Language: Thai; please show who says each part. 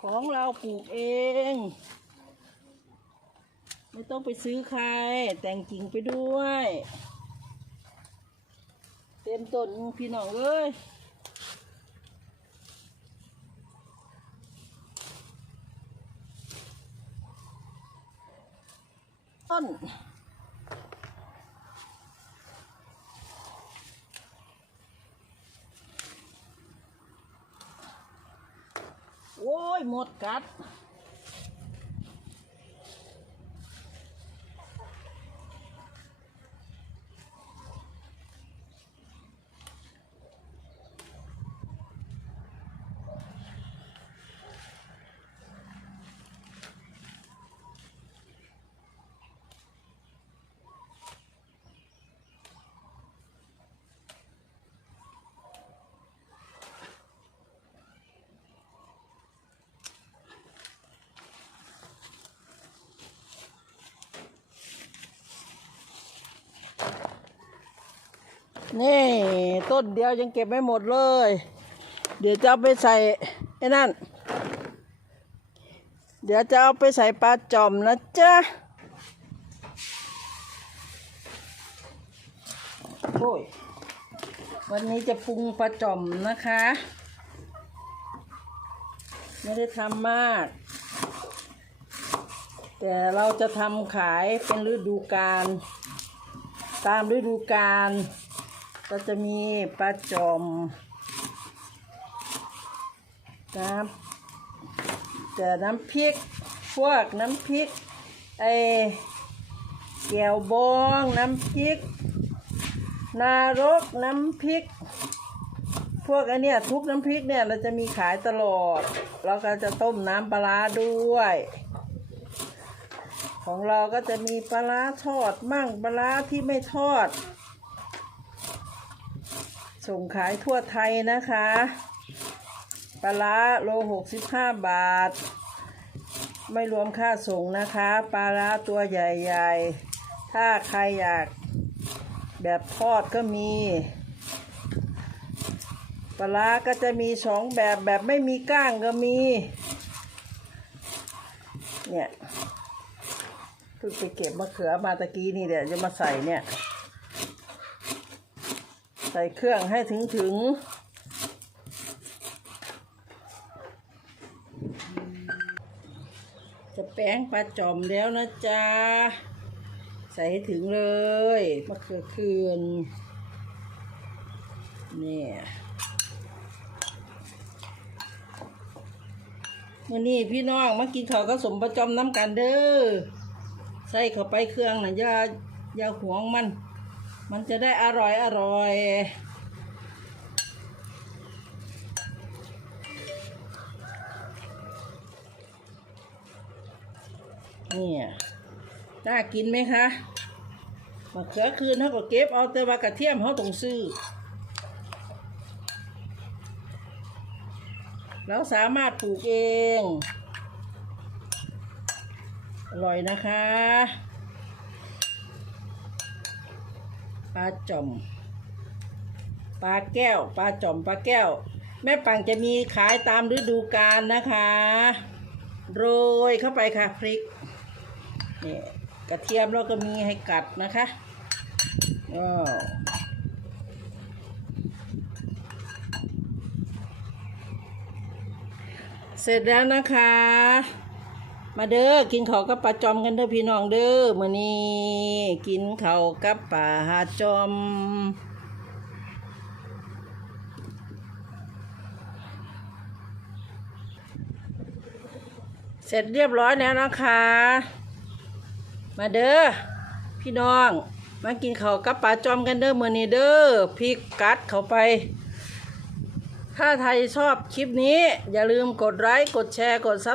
Speaker 1: ของเราปลูกเอง ไม่ต้องไปซื้อใคร แต่งกิ่งไปด้วย เต็มต้นพี่น้องเอ้ยต้น โอ้ยหมดกัด นี่ต้นเดียวยังเก็บไม่หมดเลย เดี๋ยวจะเอาไปใส่ไอ้นั่น เดี๋ยวจะเอาไปใส่ปลาจอมนะจ๊ะโอ้ยวันนี้จะปรุงปลาจอมนะคะ ไม่ได้ทำมาก แต่เราจะทำขายเป็นฤดูกาลตามฤดูกาล ก็จะมีปลาจอมน้ำแต่น้ำพริก พวกน้ำพริกไอแก้วบองน้ำพริก นารกน้ำพริก พวกอันเนี้ยทุกน้ำพริกเนี่ยเราจะมีขายตลอด เราก็จะต้มน้ำปลาด้วย ของเราก็จะมีปลาทอดมั่งปลาที่ไม่ทอด ส่งขายทั่วไทยนะคะ ปลาร้าโลหกสิบห้าบาท ไม่รวมค่าส่งนะคะ ปลาร้าตัวใหญ่ๆ ถ้าใครอยากแบบทอดก็มี ปลาร้าก็จะมีสองแบบแบบไม่มีก้างก็มี เนี่ยเพิ่งไปเก็บมะเขือมาตะกี้นี่เดี๋ยวจะมาใส่เนี่ย ใส่เครื่องให้ถึงถึง จะแป้งปลาจอมแล้วนะจ๊ะ ใส่ให้ถึงเลยมะเขือคืนเนี่ยมื่อนี้พี่น้องมากินข้าวก็สมประจอมน้ำกันเด้อ ใส่เข้าไปเครื่องนะอย่าอย่าหวงมัน มันจะได้อร่อยอร่อย เนี่ย น่ากินไหมคะมะเขือคืนเขาก็เก็บเอาแต่ว่ากระเทียมเขาต้องซื้อเราสามารถปลูกเอง อร่อยนะคะ ปลาจอมปลาแก้วปลาจอมปลาแก้ว แม่ปังจะมีขายตามฤดูกาลนะคะ โรยเข้าไปค่ะพริกนี่กระเทียมเราก็มีให้กัดนะคะอ้าวเสร็จแล้วนะคะ มาเด้อกินข้าวกับปลาจอมกันเด้อพี่น้องเด้อมื้อนี้กินข้าวกับปลาหาจอม เสร็จเรียบร้อยแล้วนะคะ มาเด้อพี่น้องมากินข้าวกับปลาจอมกันเด้อมื้อนี้เด้อพริกกัดเข้าไป ถ้าใครชอบคลิปนี้ อย่าลืมกดไลค์กดแชร์กดซับ